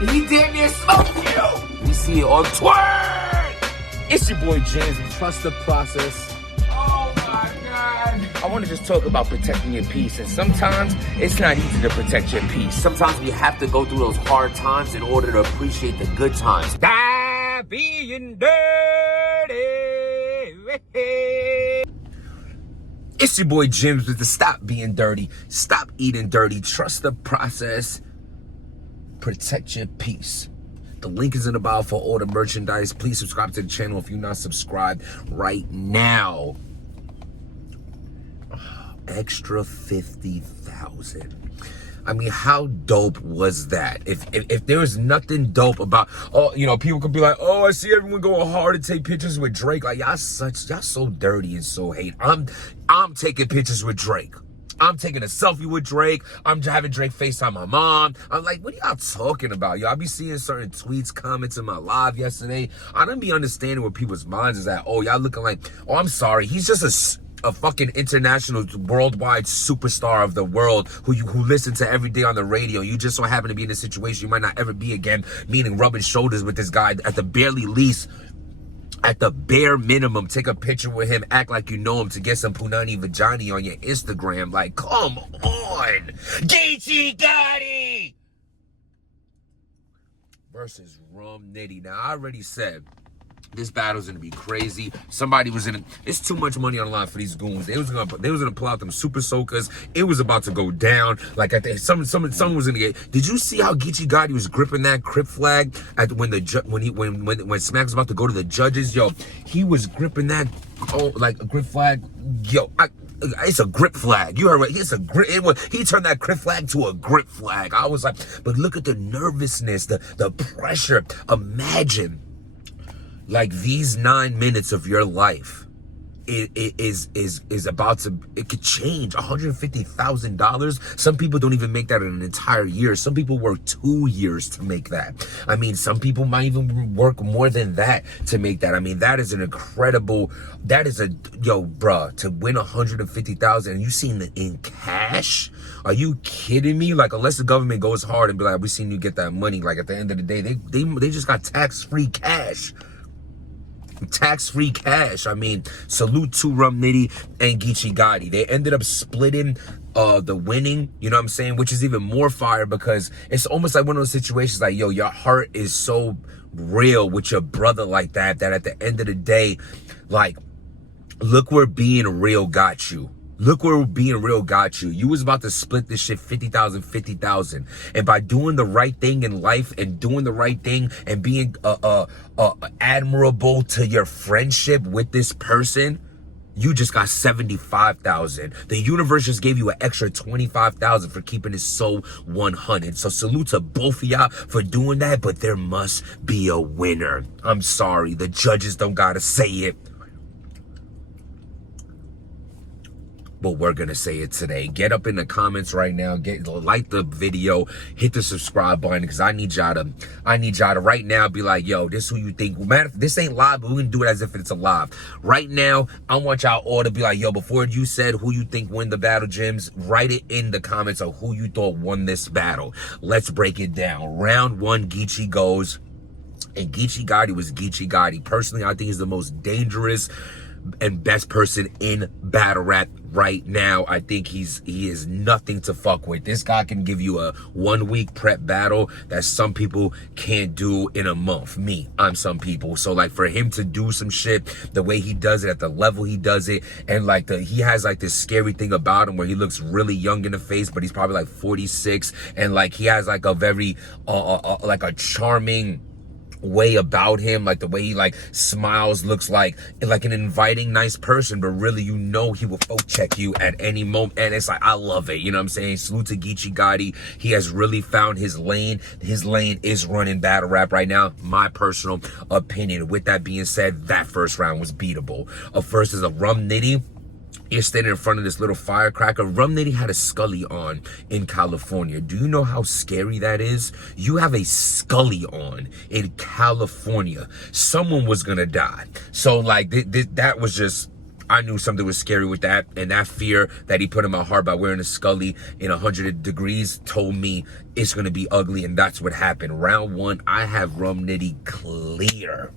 He damn near smoked you. We see it on Twitter. It's your boy James. Trust the process. Oh my God. I want to just talk about protecting your peace. And sometimes it's not easy to protect your peace. Sometimes we have to go through those hard times in order to appreciate the good times. Die being dirty. It's your boy Jims with the Stop Being Dirty. Stop eating dirty. Trust the process. Protect your peace. The link is in the bio for all the merchandise. Please subscribe to the channel if you're not subscribed right now. Extra 50,000. I mean, how dope was that? If there was nothing dope about, oh, you know, people could be like, oh, I see everyone going hard to take pictures with Drake. Like, y'all so dirty and so hate. I'm taking pictures with Drake. I'm taking a selfie with Drake. I'm having Drake FaceTime my mom. I'm like, what are y'all talking about? Yo, I be seeing certain tweets, comments in my live yesterday. I don't be understanding what people's minds is at. Oh, y'all looking like, oh, I'm sorry. He's just a fucking international, worldwide superstar of the world who listen to every day on the radio. You just so happen to be in a situation you might not ever be again, meaning rubbing shoulders with this guy at the barely least. At the bare minimum, take a picture with him, act like you know him to get some punani vagina on your Instagram. Like, come on. Geechee Gotti versus Rum Nitty. Now, I already said this battle's gonna be crazy. Somebody was in it. It's too much money on the line for these goons. They was gonna pull out them super soakers. It was about to go down. Like I think someone was gonna get. Did you see how Geechee Gotti was gripping that Crip flag at when Smack was about to go to the judges? Yo, he was gripping that like a grip flag. Yo, it's a grip flag. You heard right. It's a grip. He turned that Crip flag to a grip flag. I was like, but look at the nervousness, the pressure. Imagine. Like these 9 minutes of your life, it is about to, it could change. $150,000. Some people don't even make that in an entire year. Some people work 2 years to make that. I mean, some people might even work more than that to make that. I mean, that is an incredible, yo, bruh, to win 150,000 and you seen it in cash? Are you kidding me? Like, unless the government goes hard and be like, we seen you get that money. Like at the end of the day, they just got tax-free cash. Tax-free cash. I mean, salute to Rum Nitty and Geechee Gotti. They ended up splitting the winning, you know what I'm saying? Which is even more fire because it's almost like one of those situations like, yo, your heart is so real with your brother like that at the end of the day, like, look where being real got you. Look where being real got you. You was about to split this shit 50,000, 50,000. And by doing the right thing in life and doing the right thing and being admirable to your friendship with this person, you just got 75,000. The universe just gave you an extra 25,000 for keeping it so 100. So salute to both of y'all for doing that, but there must be a winner. I'm sorry, the judges don't gotta say it. But we're gonna say it today. Get up in the comments right now. Like the video, hit the subscribe button because I need y'all to right now be like, yo, this who you think. Man, this ain't live, but we can do it as if it's alive. Right now, I want y'all all to be like, yo, before you said who you think win the battle, Jims, write it in the comments of who you thought won this battle. Let's break it down. Round 1, Geechee goes, and Geechee Gotti was Geechee Gotti. Personally, I think he's the most dangerous and best person in battle rap right now. I think he is nothing to fuck with. This guy can give you a 1 week prep battle that some people can't do in a month. I'm some people. So like for him to do some shit the way he does it at the level he does it, and like he has like this scary thing about him where he looks really young in the face, but he's probably like 46, and like he has like a very like a charming way about him, like the way he like smiles, looks like an inviting nice person, but really you know he will phone check you at any moment, and it's like I love it, you know what I'm saying? Salute to Geechee Gotti. He has really found his lane. His lane is running battle rap right now, my personal opinion. With that being said, that first round was beatable. First is a Rum Nitty. You're standing in front of this little firecracker. Rum Nitty had a Scully on in California. Do you know how scary that is? You have a Scully on in California. Someone was gonna die. So like that was just I knew something was scary with that. And that fear that he put in my heart by wearing a Scully in 100 degrees told me it's going to be ugly. And that's what happened. Round 1, I have Rum Nitty clear.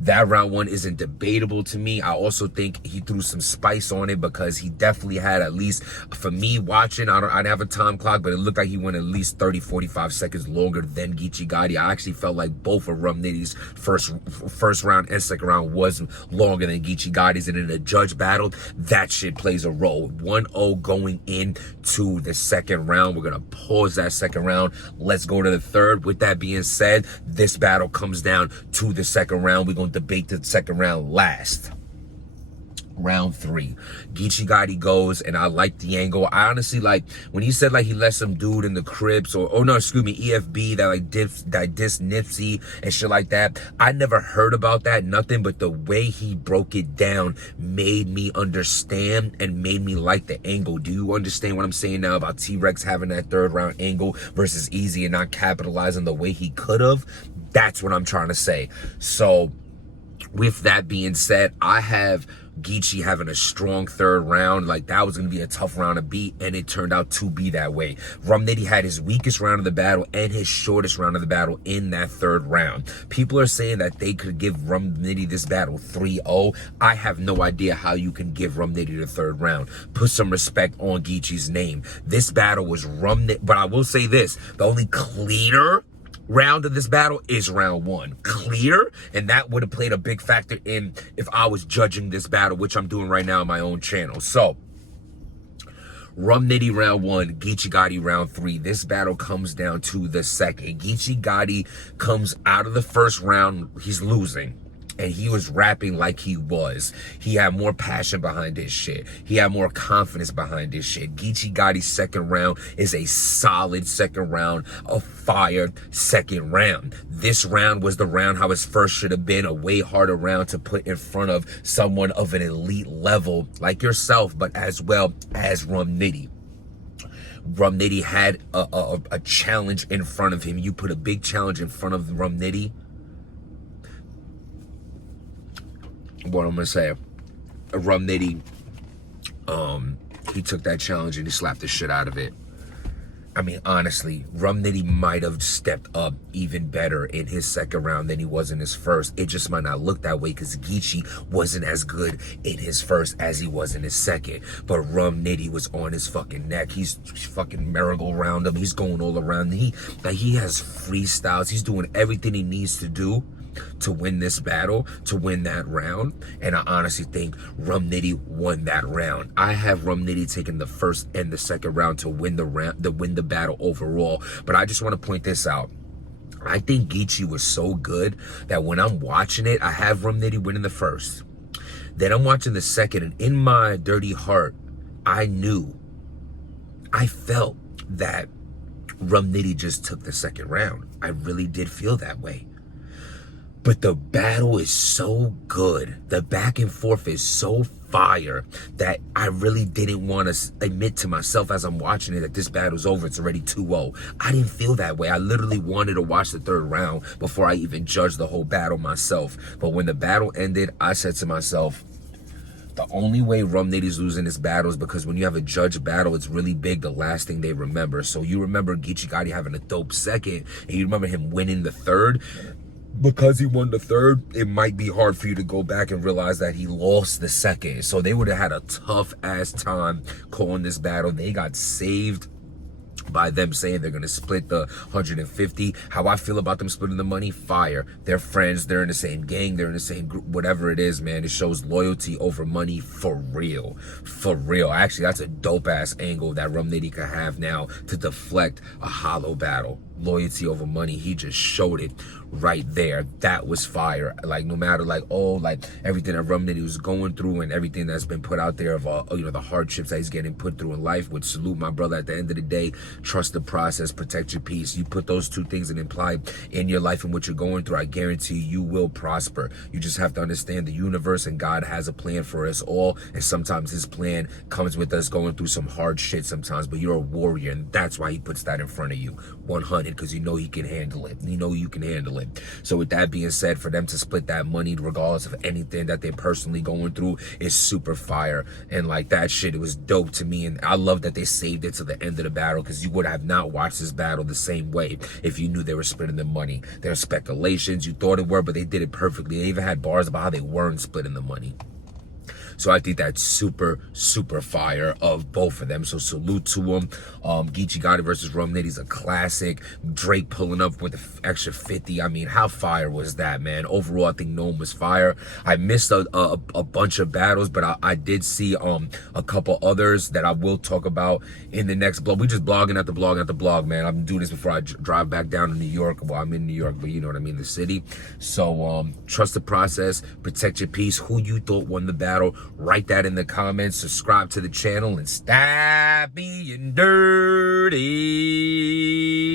That round 1 isn't debatable to me. I also think he threw some spice on it because he definitely had, at least for me watching, I didn't have a time clock, but it looked like he went at least 30, 45 seconds longer than Geechee Gotti. I actually felt like both of Rum Nitty's first round and second round was longer than Geechee Gotti's. And in a judge battle, that shit plays a role. 1-0 going into the second round. We're going to pause that second round. Let's go to the third. With that being said, this battle comes down to the second round. We're going to debate the second round last. Round 3, Geechee Gotti goes, and I like the angle. I honestly, like when he said like he let some dude in the Crips, or oh no, excuse me, EFB that dissed Nipsey and shit like that. I never heard about that, nothing, but the way he broke it down made me understand and made me like the angle. Do you understand what I'm saying now about T-Rex having that third round angle versus Easy and not capitalizing the way he could have? That's what I'm trying to say. So with that being said, I have Geechee having a strong third round. Like, that was going to be a tough round to beat, and it turned out to be that way. Rum Nitty had his weakest round of the battle and his shortest round of the battle in that third round. People are saying that they could give Rum Nitty this battle 3-0. I have no idea how you can give Rum Nitty the third round. Put some respect on Geechee's name. This battle was Rum Nitty, but I will say this, the only cleaner round of this battle is round 1. Clear, and that would have played a big factor in if I was judging this battle, which I'm doing right now on my own channel. So, Rum Nitty round 1, Geechee Gotti round 3. This battle comes down to the second. Geechee Gotti comes out of the first round, he's losing. And he was rapping like he was. He had more passion behind his shit. He had more confidence behind his shit. Geechee Gotti's second round is a solid second round, a fire second round. This round was the round how his first should have been, a way harder round to put in front of someone of an elite level like yourself, but as well as Rum Nitty. Rum Nitty had a challenge in front of him. You put a big challenge in front of Rum Nitty. What I'm gonna say, Rum Nitty, he took that challenge and he slapped the shit out of it. I mean, honestly, Rum Nitty might have stepped up even better in his second round than he was in his first. It just might not look that way because Geechee wasn't as good in his first as he was in his second. But Rum Nitty was on his fucking neck. He's fucking merry-go-round him. He's going all around. He has freestyles. He's doing everything he needs to do to win this battle, to win that round. And I honestly think Rum Nitty won that round. I have Rum Nitty taking the first and the second round to win the round, to win the battle overall. But I just want to point this out. I think Geechee was so good that when I'm watching it, I have Rum Nitty winning the first. Then I'm watching the second, and in my dirty heart, I felt that Rum Nitty just took the second round. I really did feel that way. But the battle is so good. The back and forth is so fire that I really didn't want to admit to myself as I'm watching it that this battle's over. It's already 2-0. I didn't feel that way. I literally wanted to watch the third round before I even judged the whole battle myself. But when the battle ended, I said to myself, the only way Rum Nitty's losing this battle is because when you have a judge battle, it's really big, the last thing they remember. So you remember Geechee Gotti having a dope second, and you remember him winning the third. Because he won the third, it might be hard for you to go back and realize that he lost the second. So they would have had a tough-ass time calling this battle. They got saved by them saying they're going to split the 150. How I feel about them splitting the money, fire. They're friends. They're in the same gang. They're in the same group. Whatever it is, man, it shows loyalty over money for real. For real. Actually, that's a dope-ass angle that Rum Nitty could have now to deflect a hollow battle. Loyalty over money. He just showed it right there. That was fire. Like, no matter like everything that Rum Nitty was going through and everything that's been put out there of the hardships that he's getting put through in life, would salute my brother. At the end of the day, trust the process, protect your peace. You put those two things and imply in your life and what you're going through, I guarantee you will prosper. You just have to understand the universe and God has a plan for us all, and sometimes his plan comes with us going through some hard shit sometimes, but you're a warrior, and that's why he puts that in front of you. 100. kid because you know he can handle it. You know you can handle it. So with that being said, for them to split that money regardless of anything that they're personally going through is super fire. And like that shit, it was dope to me. And I love that they saved it to the end of the battle, because you would have not watched this battle the same way if you knew they were splitting the money. There are speculations, you thought it were, but they did it perfectly. They even had bars about how they weren't splitting the money. So I think that's super, super fire of both of them. So salute to them. Geechee Gotti versus Rum Nitty's a classic. Drake pulling up with the extra 50. I mean, how fire was that, man? Overall, I think Gnome was fire. I missed a bunch of battles, but I did see a couple others that I will talk about in the next blog. We just blogging at the blog, man. I'm doing this before I drive back down to New York. Well, I'm in New York, but you know what I mean, the city. So trust the process, protect your peace. Who you thought won the battle? Write that in the comments. Subscribe to the channel and stop being dirty.